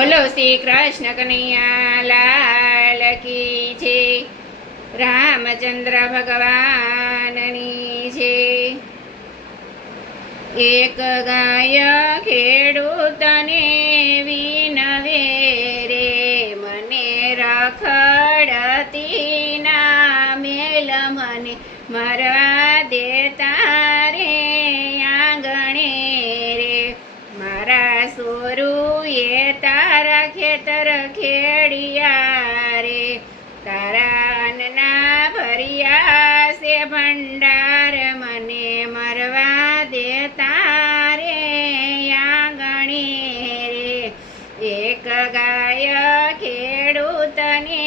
બોલો શ્રી કૃષ્ણ કનૈયા લાલ કી છે, રામચંદ્ર ભગવાનની છે। એક ગાય ખેડૂતને વિનવે રે, મને રખડતી ના મેલ મને મરવા દેતા રે આંગણે રે। મારા સોરુએ તારા ખેતર ખેડિયા રે, તારા અન્નના ભર્યા છે ભંડાર, મને મરવા દેતા રે આંગણે રે। એક ગાય ખેડૂતને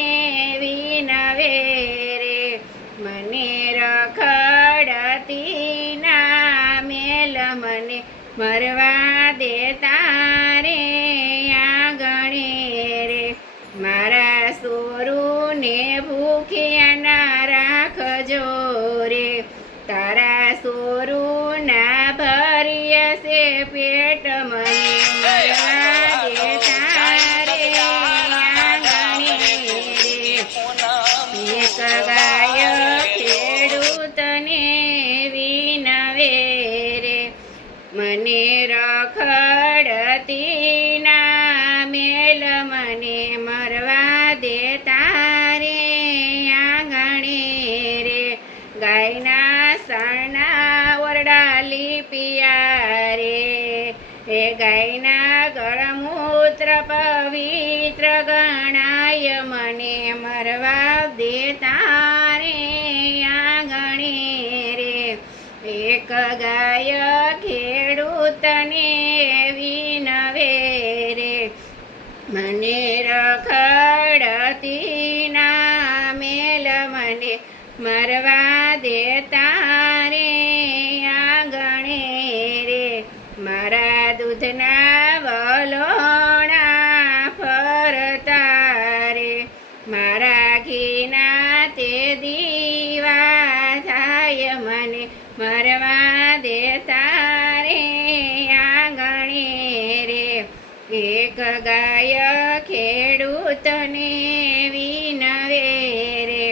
વિનવે રે, મને રખડતી ના મેલ મને મરવા દેતા રે આંગણે રે। મારા સોરુને ભૂખ્યા ના રાખજો રે, તારા સોરુના ભર્યા છે પેટ, મને મરવા દેતા રે આંગણે રે। એક ગાય ખેડૂતને વિનવે રે, મને રખડતી ના મેલ મને મરવા દેતા રે આંગણે રે। ગાયના સણના ઓરડા લીપિયા રે, એ ગાયના ગળમૂત્ર પવિત્ર ગણાય, મને મરવા દેતા રે આંગણે રે। એક ગાય ખેડૂતને વિનવે રે, મને રખડતી ના મેલ મને મરવા દેતા રે આંગણે રે। મારા દૂધના વલોણા ફરતા રે, મારા ઘીના તે દીવા થાય, મને મરવા દેતા રે આંગણે રે। એક ગાય ખેડૂતને વિનવે રે,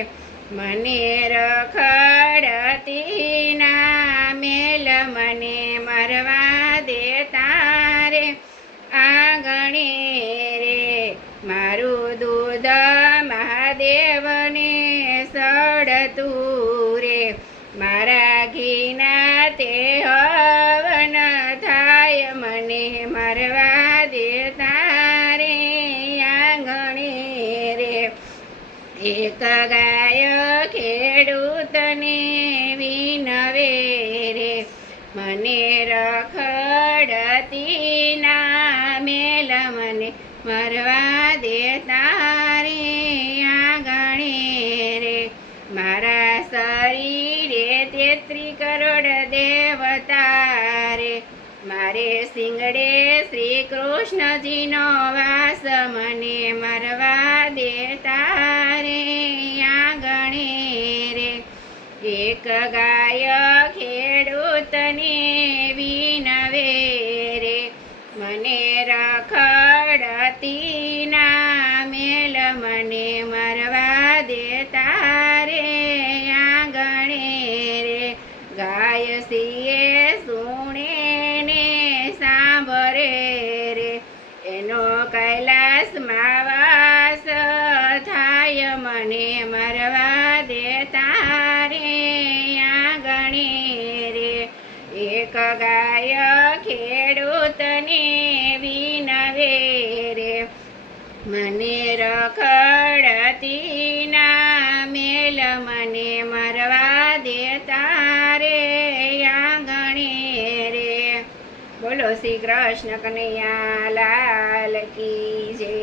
મને રખડતી ના મેલ મને મરવા દેતા રે આંગણે રે। મારું દૂધ મહાદેવને સડતું રે, મારા ઘીના તે હવન થાય, મને મરવા દેતા રે આંગણે રે। એક ગાય ખેડૂતને વિનવે રે, મને રખડતી ના મેલ મને મરવા દેતા રે આંગણે રે। મારા શરીરે 33 કરોડ દેવતા રે, મારે શિંગડે શ્રી કૃષ્ણજીનો વાસ, મને મરવા દેતા રે આંગણે રે। એક ગાય ખેડૂતને વિનવે રે, મને રખડતી ના મેલ મને મરવા દેતા રે આંગણે રે। ગાય સિંહે સુણે ને સાંભળે રે, એનો કૈલાસમાં વાસ થાય, મને મરવા દેતા રે આંગણે રે। એક ગાય ખેડૂતને વિનવે રે, મને રખડતી ના મેલ મને મરવા દેતા રે આંગણે રે। બોલો શ્રી કૃષ્ણ કનૈયા લાલ કી જય।